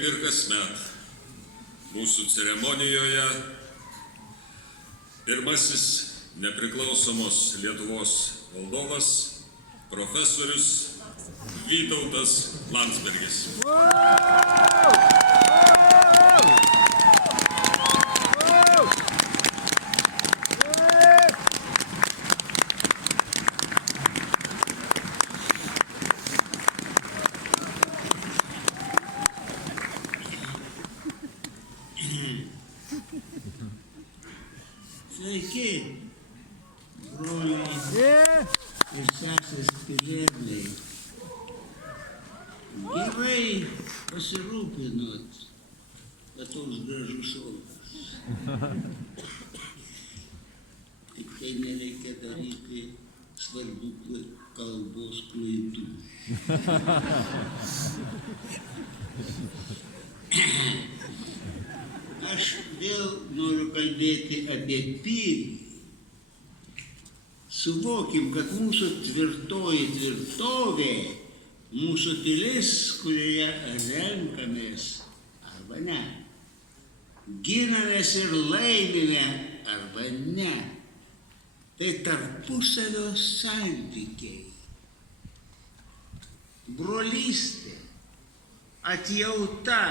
kaip ir kasmet, mūsų ceremonijoje pirmasis nepriklausomos Lietuvos valdovas, profesorius Vytautas Landsbergis. Sveiki, broliai ir sesės piliečiai. Gerai pasirūpinot, kad toks gražus oras. Tik tai nereikia daryti svarbių kalbos klaidų. Aš vėl noriu kalbėti apie pilį. Suvokim, kad mūsų tvirtoji tvirtovė, mūsų pilis, kurioje renkamės arba ne, ginamės ir laimime arba ne, tai tarpusavio santykiai, brolystė, atjauta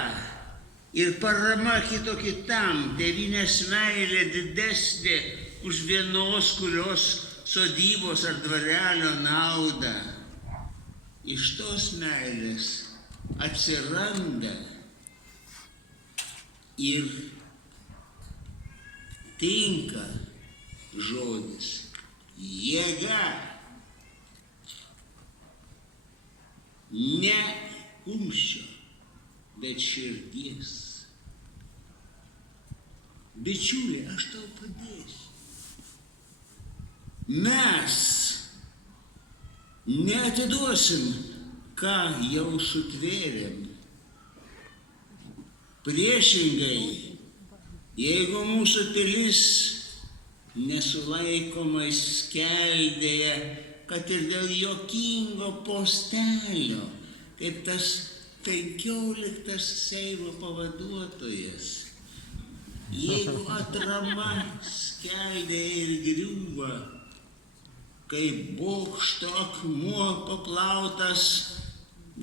ir parama kito kitam, tėvynės meilė didesnė už vienos kurios sodybos ar dvarelio naudą. Iš tos meilės atsiranda ir tinka žodis jėga. Ne kumščio, bet širdies. Bičiuliai, aš tau padėsiu. Mes neatiduosim, ką jau sutvėrėm. Priešingai, jeigu mūsų pilis nesulaikomai skeldėja, kad ir dėl juokingo postelio, kaip tas 15 Seimo pavaduotojas, jeigu atrama skeldėja ir griūva, kaip bokšto akmuo paplautas,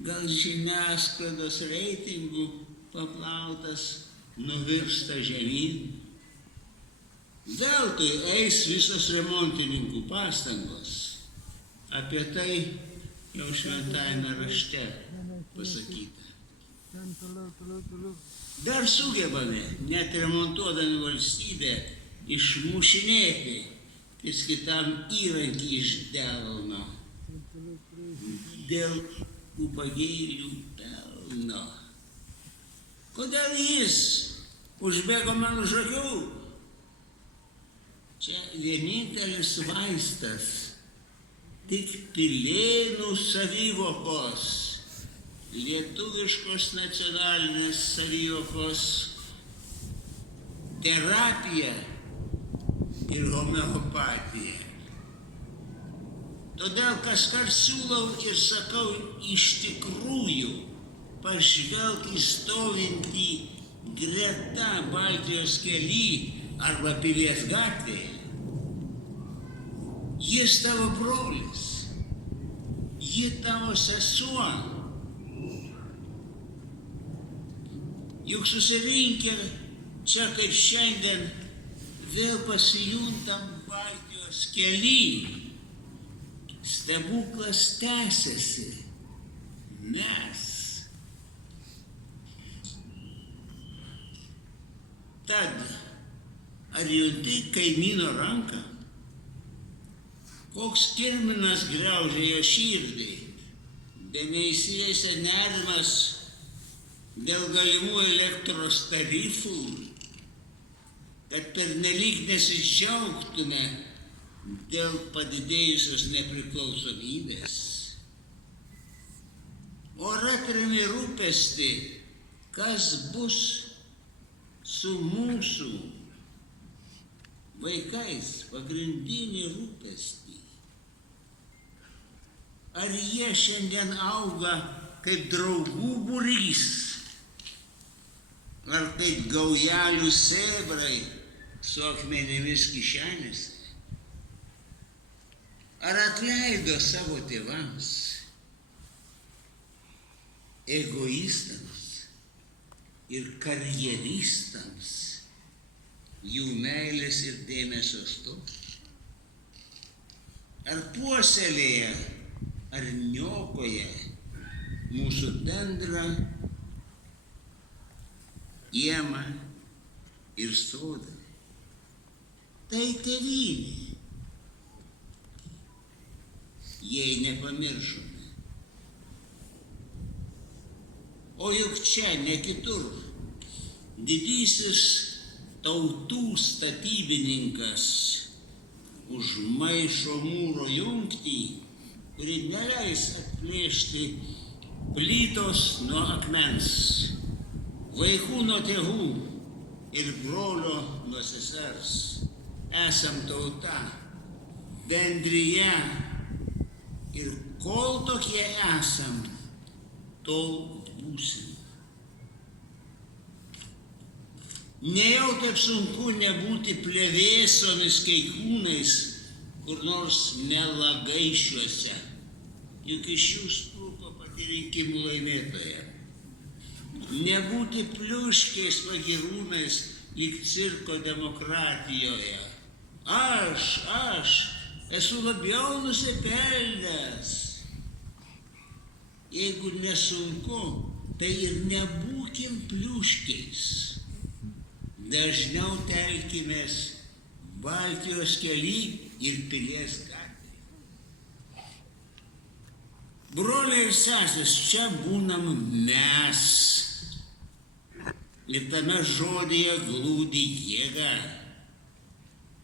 gal žiniasklaidos reitingų paplautas, nuvirsta žemyn. Veltui eis visos remontininkų pastangos. Apie tai jau šventajame rašte pasakyta. Dar sugebame, net remontuodami valstybę, išmušinėti vis kitam įrankį iš delno. Dėl ubagėlių pelno. Kodėl jis užbėgo man už akių? Čia vienintelis vaistas, tik pilėnų savivokos, lietuviškos nacionalinės savivokos terapija ir homeopatija. Todėl kaskart siūlau ir sakau iš tikrųjų, pažvelk į stovintį greta Baltijos kely arba Pilies gatvėje. Jis tavo brolis, ji tavo sesuo. Juk susirinkę čia kaip šiandien vėl pasijuntam Baltijos kely. Stebuklas tęsiasi. Mes. Tad, ar junti kaimyno ranką? Koks kirminas griaužia jo širdį, beneįsijęsia nerimas dėl galimų elektros tarifų, kad pernelyg nesidžiaugtume dėl padidėjusios nepriklausomybės. Ar atremi rūpestį, kas bus su mūsų vaikais, pagrindinį rūpestį? Ar jie šiandien auga kaip draugų būrys, Ar taip gaujelių sėbrai su akmenimis kišenės? Ar atleido savo tėvams, egoistams ir karjeristams jų meilės ir dėmesio stoką? Ar puoselėja, ar niokoja mūsų bendrą kiemą ir sodą? Tai tėvynė, jei nepamiršome. O juk čia, ne kitur, didysis tautų statybininkas užmaišo mūro jungtį, kuri neleis atplėšti plytos nuo akmens, vaikų nuo tėvų ir brolio nuo sesers. Esam tauta, bendrija ir kol tokie esam, tol būsim. Nejau taip sunku nebūti plevėsomis keikūnais kur nors Melagaišiuose, juk iš jų spruko pati rinkimų laimėtoja. Nebūti pliuškiais pagirūnais lyg cirko demokratijoje. Aš esu labiau nusipelnęs. Jeigu nesunku, tai ir nebūkim pliuškiais. Dažniau telkimės Baltijos kely ir Pilies gatvėje. Broliai ir sesės, čia būnam mes. Ir tame žodyje glūdi jėga.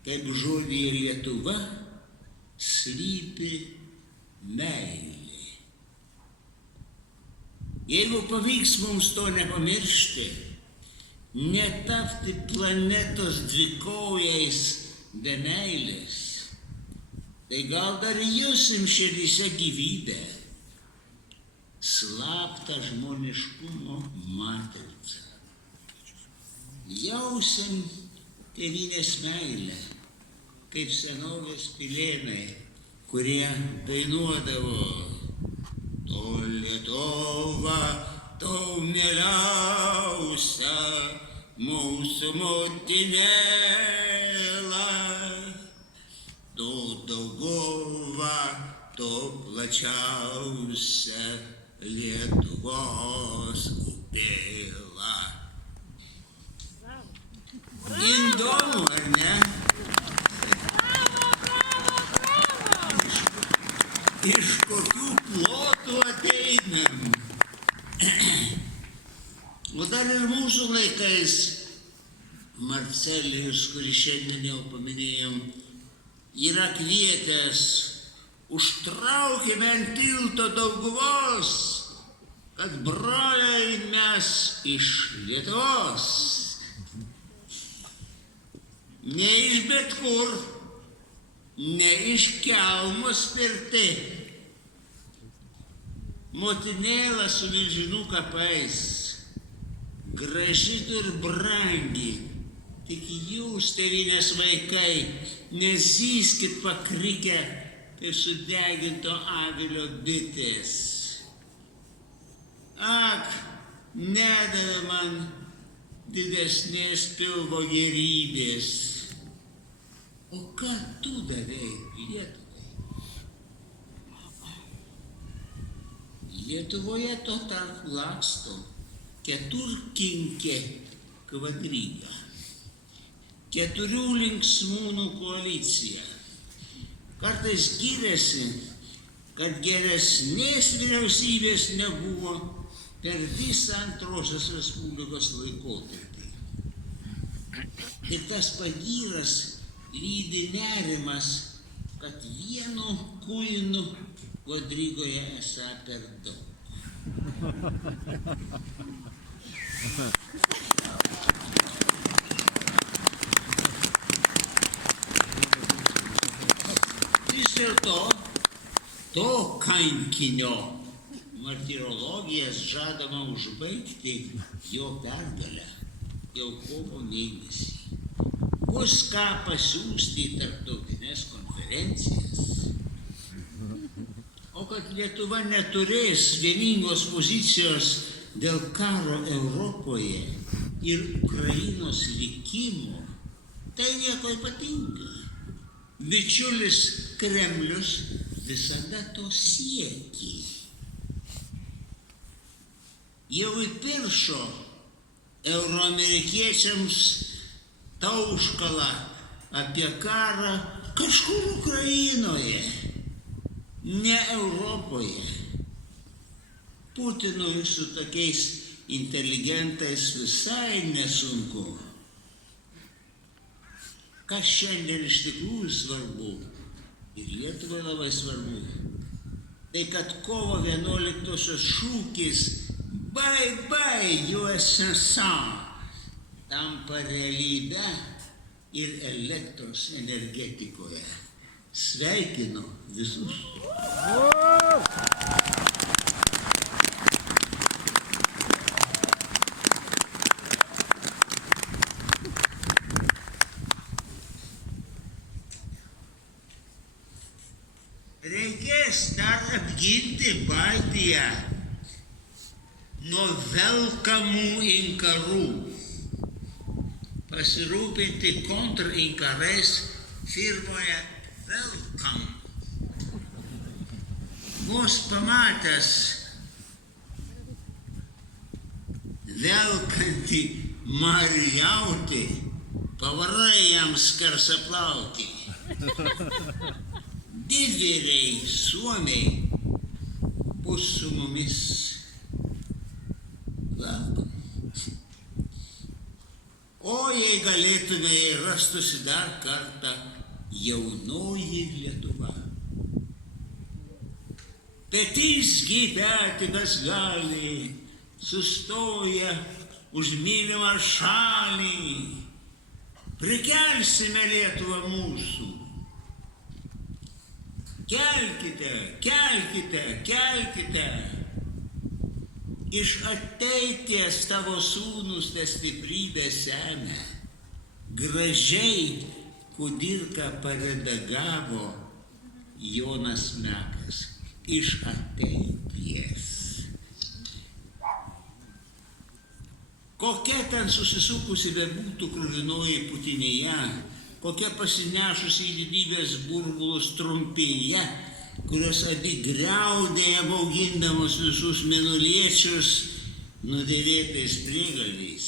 Kaip žodyje Lietuva slypi meilė. Jeigu pavyks mums to nepamiršti, netapti planetos dvikoviais be meilės, tai gal dar jusim širdyse gyvybę, slaptą žmoniškumo matricą. Jausim tėvynės meilę, kaip senovės pilėnai, kurie dainuodavo: "To Lietuva, to mieliausia mūsų motinėla, to Dauguva, to plačiausia Lietuvos upėla." Įdomu, ar ne? Iš kokių plotų ateinam? O dar ir mūsų laikais Marcelijus, kurį šiandien jau paminėjom, yra kvietęs: "Užtraukime ant tilto Dauguvos, kad broliai mes iš Lietuvos." Ne iš bet kur, ne iš kelmo spirti. Motinėla su milžinų kapais, graži ir brangi, tik jūs, tėvynės vaikai, nezyskit pakrikę kaip sudeginto avilio bitės. Ak, nedavė man didesnės pilvo gėrybės. O ką tu davei Lietuvai? Lietuvoje to tarp laksto keturkinkė kvadryga, keturių linksmūnų koalicija. Kartais giriasi, kad geresnės vyriausybės nebuvo per visą Antrosios Respublikos laikotarpį. Ir tas pagyras lydi nerimas, kad vienu kuinu kvadrygoje esą per daug. Vis dėlto to kankinio martirologijas žadama užbaigti jo pergalę. jau kovo mėnesį. Bus ką pasiūsti į tarptautinės konferencijas. O kad Lietuva neturės vieningos pozicijos dėl karo Europoje ir Ukrainos likimo, tai nieko ypatinga. Bičiulis Kremlius visada to siekė. Jau įpiršo euroamerikiečiams tauškalą apie karą kažkur Ukrainoje, ne Europoje. Putinui su tokiais inteligentais visai nesunku. Kas šiandien iš tikrųjų svarbu ir Lietuvai labai svarbu, tai kad kovo 11-osios šūkis Bye bye USSR tampa realybę ir elektros energetikoje. Sveikinu visus. Reikės dar apginti Baltiją nuo velkamų inkarų, pasirūpinti kontrinkarais firmoje Welcome. Vos pamatęs velkantį marijautį, pavarai jam skarsaplaukį. Didvyriai suomiai bus su mumis. O jei galėtume, jei rastųsi dar kartą jaunoji Lietuva. Petys gyventi kas gali, sustoja už mylimą šalį. Prikelsime Lietuvą mūsų. Kelkite, kelkite, kelkite. Iš ateities tavo sūnus tą stiprybę semia. Gražiai kudirką paredagavo Jonas Mekas. Iš ateities. Kokia ten susisukusi bebūtų kruvinoji putinėje, kokia pasinešusi į didybės burbulus trumpėje, kurios abi griaudėja baugindamos visus mėnuliečius nudėvėtais priegalviais.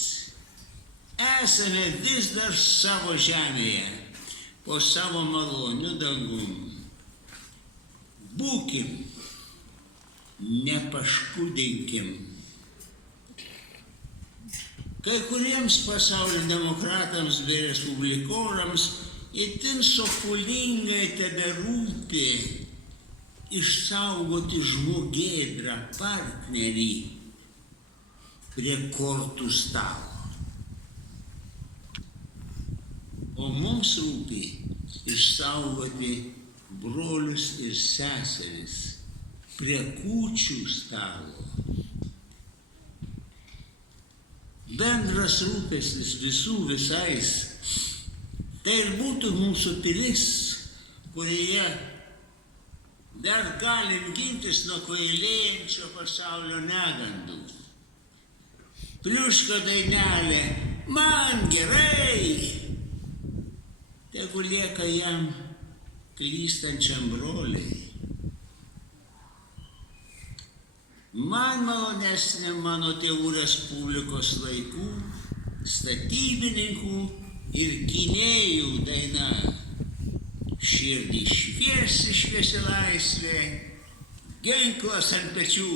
Esame vis dar savo žemėje, po savo maloniu dangum. Būkim, nepaškudinkim. Kai kuriems pasaulio demokratams bei respublikonams itin sopulingai teberūpi išsaugoti žmogėdrą partnerį prie kortų stalo. O mums rūpi išsaugoti brolius ir seseris prie kūčių stalo. Bendras rūpestis visų visais, tai ir būtų mūsų pilis, kurioje dar galim gintis nuo kvailėjančio pasaulio negandų. Pliuško dainelė, man gerai, tegu lieka jam klystančiam broliai. Man malonesnė mano tėvų respublikos laikų, statybininkų ir gynėjų daina. Širdį šviesi šviesi laisvė, ginklas ant pečių.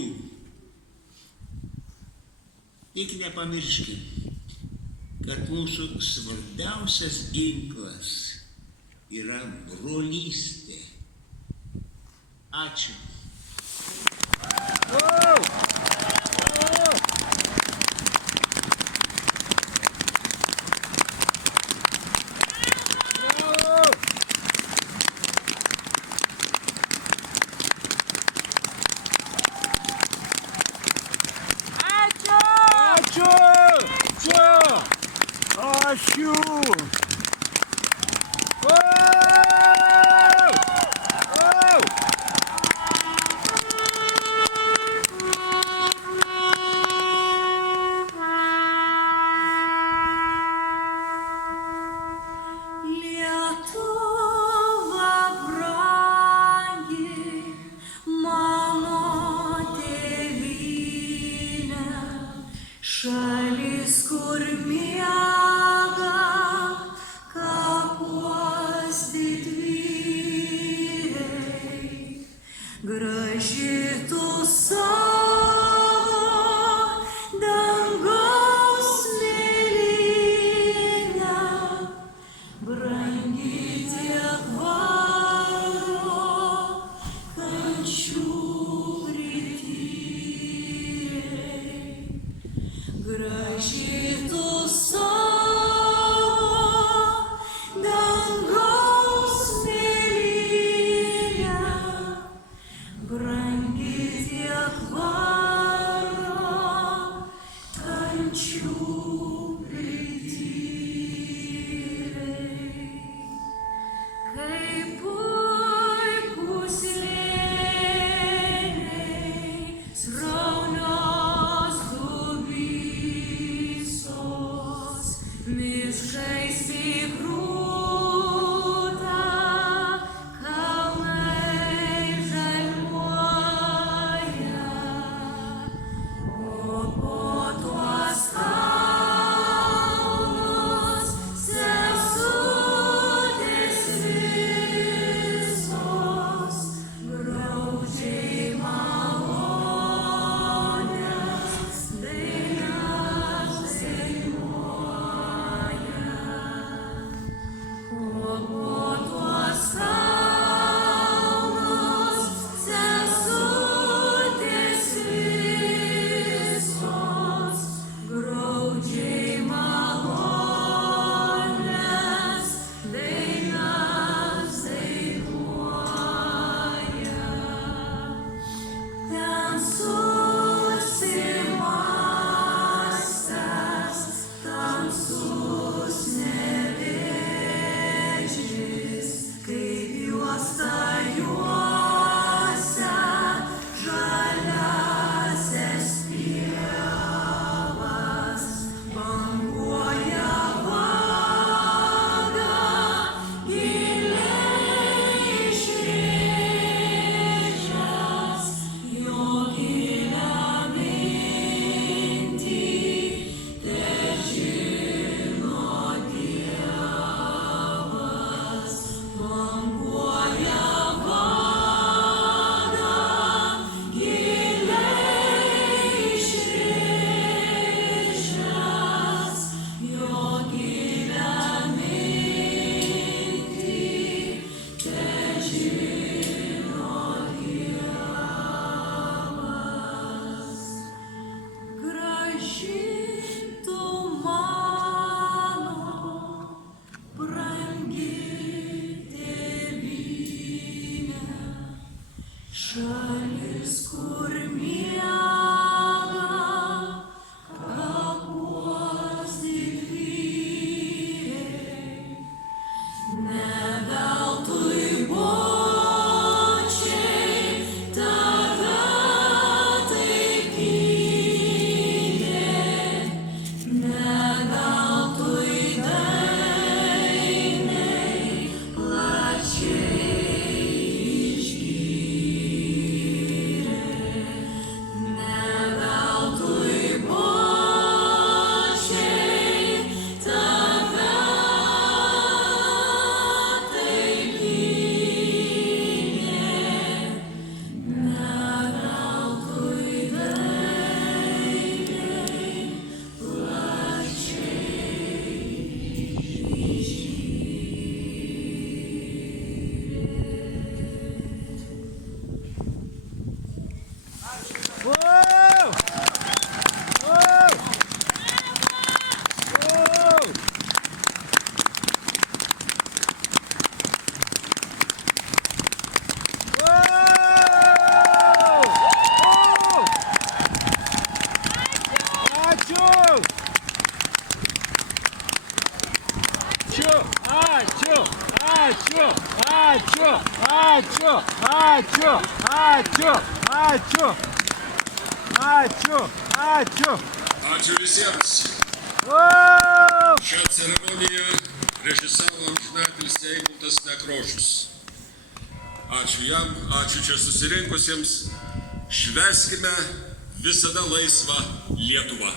Tik nepamirškim, kad mūsų svarbiausias ginklas yra brolystė. Ačiū. Ačiū! Braściu! O! O! Lietuva brangi, mano tėvynė, šalis, kur miega kapuos didvyriai, graži tu savo dangaus mėlyne. Brangi tiek varo kančių prityrei, graži tu savo dangaus mėlyne, brangi tiek varo kančių prityrei. Kaip puikūs slėniai, sraunios dubysos, Ačiū, ačiū, ačiū, ačiū, ačiū. Ačiū visiems. Wow! Šią ceremoniją režisavo amžinatilsį Eimuntas Nekrošius. Ačiū jam, ačiū čia susirinkusiems. Švęskime visada laisvą Lietuvą.